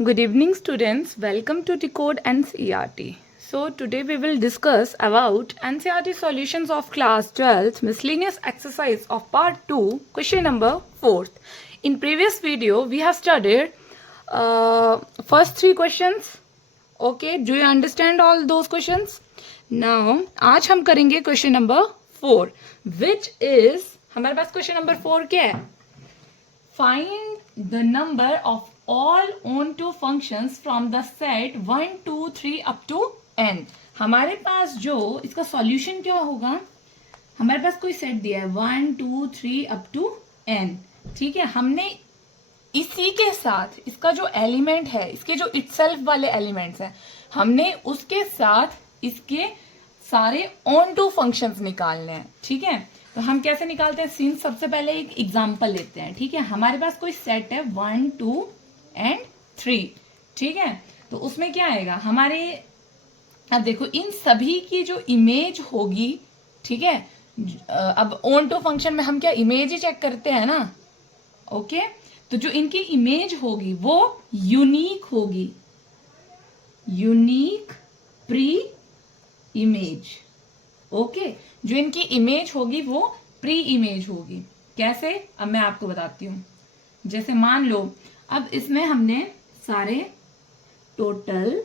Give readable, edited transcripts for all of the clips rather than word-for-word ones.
Good evening, students. Welcome to Decode NCERT. So today we will discuss about NCERT solutions of class 12th miscellaneous exercise of part 2, question number 4. In previous video we have studied first 3 questions. Okay, do you understand all those questions? Now आज हम करेंगे question number 4, which is हमारे पास question number 4 क्या है? Find the number of all onto functions from the set 1, 2, 3 up to n. हमारे पास जो इसका solution क्या होगा, हमारे पास कोई सेट दिया है 1, 2, 3 अप टू n. ठीक है, हमने इसी के साथ इसका जो एलिमेंट है, इसके जो इटसेल्फ वाले एलिमेंट्स हैं, हमने उसके साथ इसके सारे ऑन टू फंक्शंस निकालने हैं. ठीक है, तो हम कैसे निकालते हैं? सिंस सबसे पहले एक एग्जांपल लेते हैं. ठीक है, हमारे पास कोई सेट है 1, 2 एंड 3. ठीक है, तो उसमें क्या आएगा हमारे, अब देखो इन सभी की जो इमेज होगी, ठीक है, अब ऑन टू फंक्शन में हम क्या इमेज ही चेक करते हैं ना. ओके, तो जो इनकी इमेज होगी वो यूनिक होगी, यूनिक प्री इमेज. ओके, जो इनकी इमेज होगी वो प्री इमेज होगी. कैसे? अब मैं आपको बताती हूं. जैसे मान लो अब इसमें हमने सारे टोटल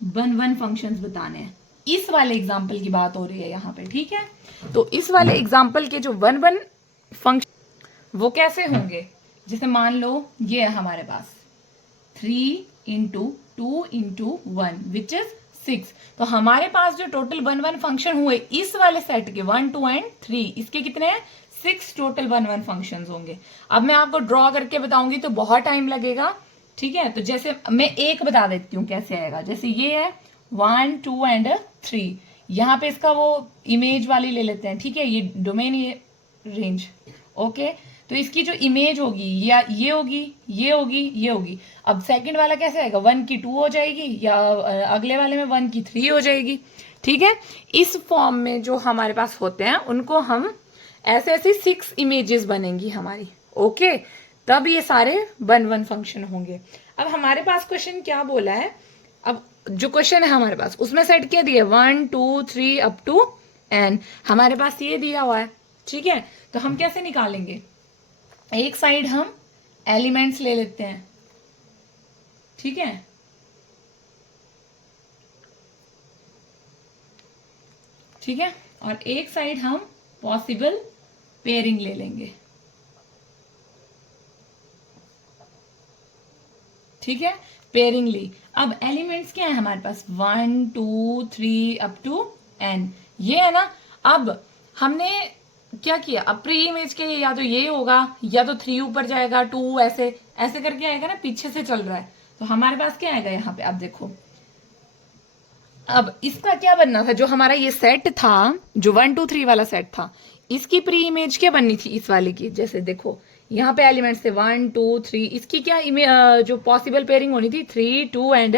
1 फंक्शंस बताने हैं. इस वाले एग्जाम्पल की बात हो रही है यहाँ पे. ठीक है, तो इस वाले एग्जाम्पल के जो 1 फंक्शन वो कैसे होंगे? जैसे मान लो ये है हमारे पास 3 × 2 × 1 विच इज 6. तो हमारे पास जो टोटल 1 फंक्शन हुए इस वाले सेट के 1, 2 एंड 3, इसके कितने हैं? 6 टोटल 1 फंक्शंस होंगे. अब मैं आपको ड्रॉ करके बताऊंगी तो बहुत टाइम लगेगा. ठीक है, तो जैसे मैं एक बता देती हूँ कैसे आएगा. जैसे ये है 1, 2 एंड 3. यहाँ पे इसका वो इमेज वाली ले लेते हैं. ठीक है, ये डोमेन, ये रेंज. ओके, तो इसकी जो इमेज होगी या ये होगी, ये होगी, ये होगी. अब सेकंड वाला कैसे आएगा? 1 की 2 हो जाएगी, या अगले वाले में 1 की 3 हो जाएगी. ठीक है, इस फॉर्म में जो हमारे पास होते हैं उनको हम ऐसे ऐसे 6 इमेजेस बनेंगी हमारी. ओके, तब ये सारे 1 फंक्शन होंगे. अब हमारे पास क्वेश्चन क्या बोला है? अब जो क्वेश्चन है हमारे पास उसमें सेट क्या दिया? 1, 2, 3 अप टू n. हमारे पास ये दिया हुआ है. ठीक है, तो हम कैसे निकालेंगे? एक साइड हम एलिमेंट्स ले लेते हैं. ठीक है, ठीक है, और एक साइड हम पॉसिबल पेयरिंग ले लेंगे. ठीक है, पेयरिंग ली. अब एलिमेंट्स क्या है हमारे पास? 1, 2, 3 अप टू n. ये है ना. अब हमने क्या किया? अब प्री इमेज के या तो ये होगा या तो 3 ऊपर जाएगा, 2 ऐसे ऐसे करके आएगा ना, पीछे से चल रहा है. तो हमारे पास क्या आएगा यहाँ पे? अब देखो, अब इसका क्या बनना था? जो हमारा ये सेट था, जो 1, 2, 3 वाला सेट था, इसकी प्री इमेज क्या बननी थी इस वाले की? जैसे देखो यहाँ पे एलिमेंट्स थे 1, 2, 3. इसकी क्या इमेज, जो पॉसिबल पेयरिंग होनी थी 3, 2 एंड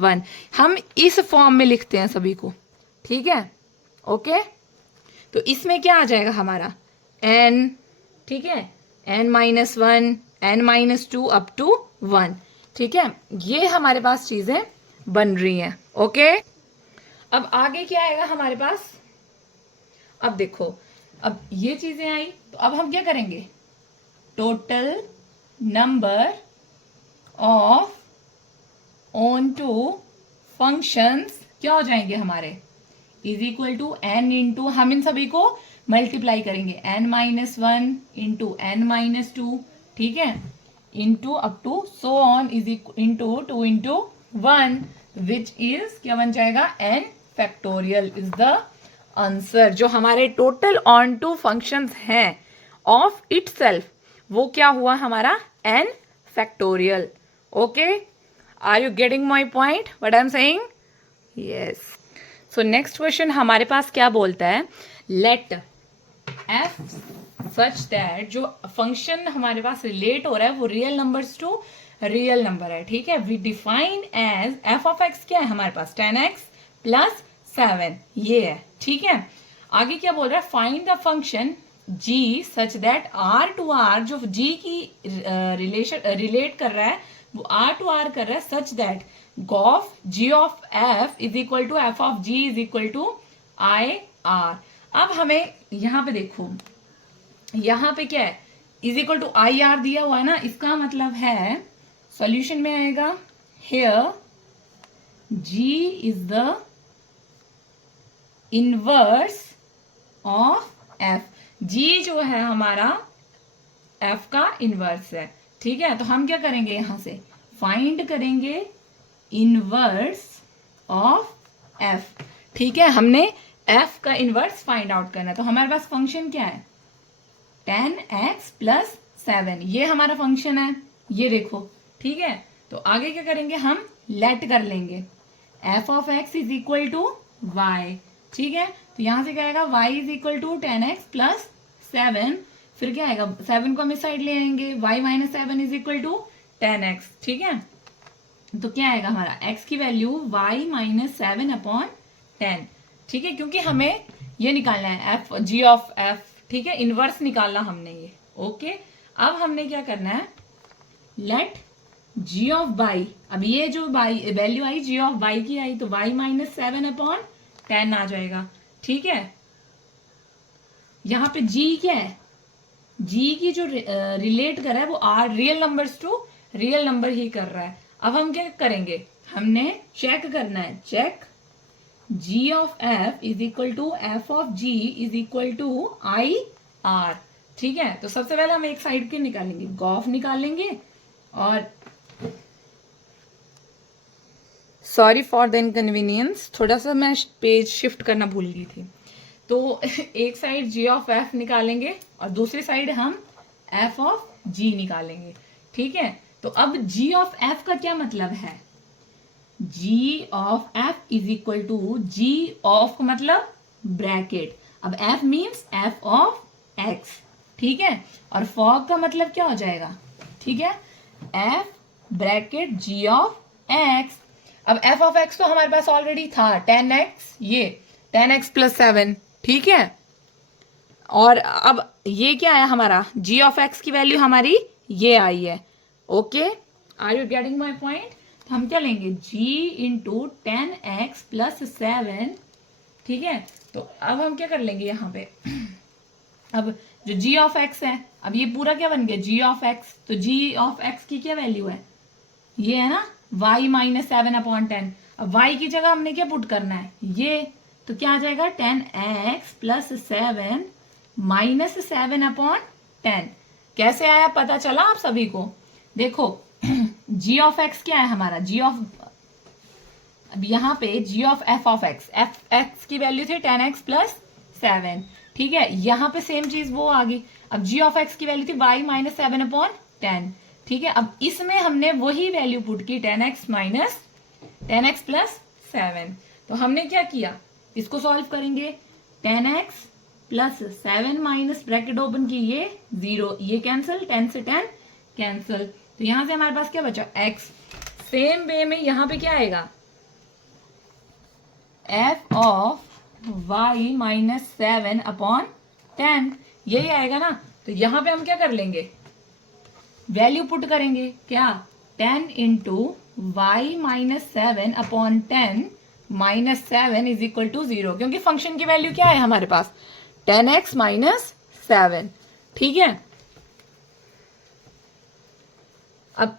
1. हम इस फॉर्म में लिखते हैं सभी को. ठीक है, ओके, तो इसमें क्या आ जाएगा हमारा? n. ठीक है, n-1, n-2 अप टू 1. ठीक है, ये हमारे पास चीजें बन रही हैं. ओके, अब आगे क्या आएगा हमारे पास? अब देखो, अब ये चीजें आई तो अब हम क्या करेंगे? Total number of onto functions क्या हो जाएंगे हमारे? Is equal to n into, हम इन सभी को मल्टीप्लाई करेंगे, n-1 इंटू n-2. ठीक है, into up to so on is into 2 into 1 which is क्या बन जाएगा? n factorial is the answer. जो हमारे टोटल ऑन टू फंक्शंस हैं ऑफ इटसेल्फ वो क्या हुआ हमारा? n factorial. Okay, are you getting my point what I am saying? Yes. So next question हमारे पास क्या बोलता है? लेट f सच दैट, जो फंक्शन हमारे पास रिलेट हो रहा है वो real numbers to real number है. ठीक है, we define as f of x क्या है हमारे पास? 10x + 7. ये है. ठीक है, आगे क्या बोल रहा है? Find the function g such that r to r, जो g की रिलेट कर रहा है वो आर टू आर कर रहा है such that g o f g of F is equal to F of ji is equal to I R. अब हमें यहाँ पे देखो, यहाँ पे क्या है, is equal to I R दिया हुआ है ना, इसका मतलब है सॉल्यूशन में आएगा here G is the inverse of F. G जो है हमारा एफ का इनवर्स है, ठीक है। तो हम क्या करेंगे, यहां से फाइंड करेंगे इनवर्स ऑफ एफ, ठीक है। हमने एफ का इनवर्स फाइंड आउट करना है। तो हमारे पास फंक्शन क्या है, 10x प्लस 7, ये हमारा फंक्शन है, ये देखो, ठीक है। तो आगे क्या करेंगे, हम लेट कर लेंगे f of x is equal to y, ठीक है। तो यहां से क्या आएगा, y is equal to 10x plus 7, फिर क्या आएगा, 7 को हम इस साइड ले आएंगे, y minus 7 is equal to 10x, ठीक है। तो क्या आएगा हमारा x की वैल्यू y माइनस 7 अपॉन 10, ठीक है, क्योंकि हमें ये निकालना है f g ऑफ f, ठीक है, इनवर्स निकालना हमने ये, ओके। अब हमने क्या करना है, लेट g ऑफ y, अब ये जो value I g of y की आई, तो y माइनस 7 अपॉन 10 आ जाएगा, ठीक है। यहां पे g क्या है, g की जो रिलेट कर रहा है वो are real numbers to real number ही कर रहा है। अब हम क्या करेंगे, हमने चेक करना है, check g of f is equal to F of g is equal to I R, ठीक है। तो सबसे पहले हम एक साइड के निकालेंगे, गॉफ निकालेंगे, और सॉरी फॉर द इनकन्वीनियंस, थोड़ा सा मैं पेज शिफ्ट करना भूल गई थी। तो एक साइड g ऑफ f निकालेंगे और दूसरी साइड हम f ऑफ g निकालेंगे, ठीक है। तो अब g ऑफ f का क्या मतलब है, g of f is equal to g of मतलब ब्रैकेट, अब f means f of x, ठीक है, और फॉग का मतलब क्या हो जाएगा, ठीक है, f bracket g of x। अब f ऑफ x तो हमारे पास ऑलरेडी था 10x, ये 10x प्लस 7, ठीक है। और अब ये क्या है हमारा, g ऑफ x की वैल्यू हमारी ये आई है, okay, are you getting my point. तो हम क्या लेंगे, g इंटू 10x प्लस 7, ठीक है। तो अब हम क्या कर लेंगे यहाँ पे, अब जो g ऑफ x है, अब ये पूरा क्या बन गया, g ऑफ x, तो g ऑफ x की क्या वैल्यू है, ये है ना y माइनस 7 अपॉन 10। अब y की जगह हमने क्या पुट करना है, ये, तो क्या आ जाएगा 10x प्लस 7 माइनस 7 अपॉन 10। कैसे आया पता चला आप सभी को, देखो g ऑफ x क्या है हमारा, g ऑफ, अब यहाँ पे g of f of x, f की वैल्यू थी 10x प्लस 7, ठीक है। यहाँ पे सेम चीज वो आ गई, अब g ऑफ x की वैल्यू थी y माइनस 7 अपॉन 10, ठीक है। अब इसमें हमने वही वैल्यू पुट की 10x माइनस 10x प्लस 7। तो हमने क्या किया, इसको सॉल्व करेंगे, 10x plus 7 minus bracket open की, ये 0, ये कैंसिल, 10 से 10 कैंसिल, तो यहां से हमारे पास क्या बचा, x। सेम वे में यहां पे क्या आएगा, f of y minus 7 upon 10, यही आएगा ना। तो यहां पे हम क्या कर लेंगे, वैल्यू पुट करेंगे, क्या, 10 into Y minus 7 upon 10 minus 7 is equal to 0, क्योंकि फंक्शन की वैल्यू क्या है हमारे पास, 10x माइनस 7, ठीक है। अब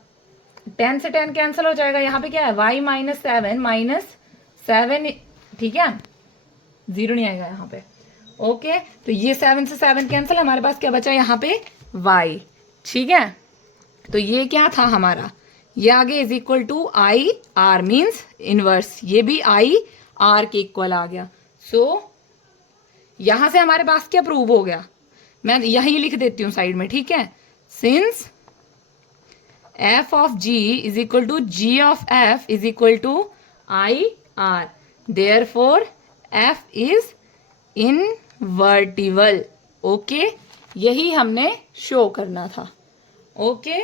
10 से 10 कैंसिल हो जाएगा, यहाँ पे क्या है, y माइनस 7 माइनस 7, ठीक है, 0 नहीं आएगा यहाँ पे, ओके। तो ये 7 से 7 कैंसिल, हमारे पास क्या बचा यहाँ पे y, ठीक है। तो ये क्या था हमारा, ये आगे is equal to I R means inverse, ये भी आई आर के इक्वल आ गया। सो यहां से हमारे पास क्या प्रूव हो गया, मैं यही लिख देती हूं साइड में, ठीक है। Since F of ji is equal to G of F is equal to I R, therefore F is invertible, okay, यही हमने शो करना था, ओके।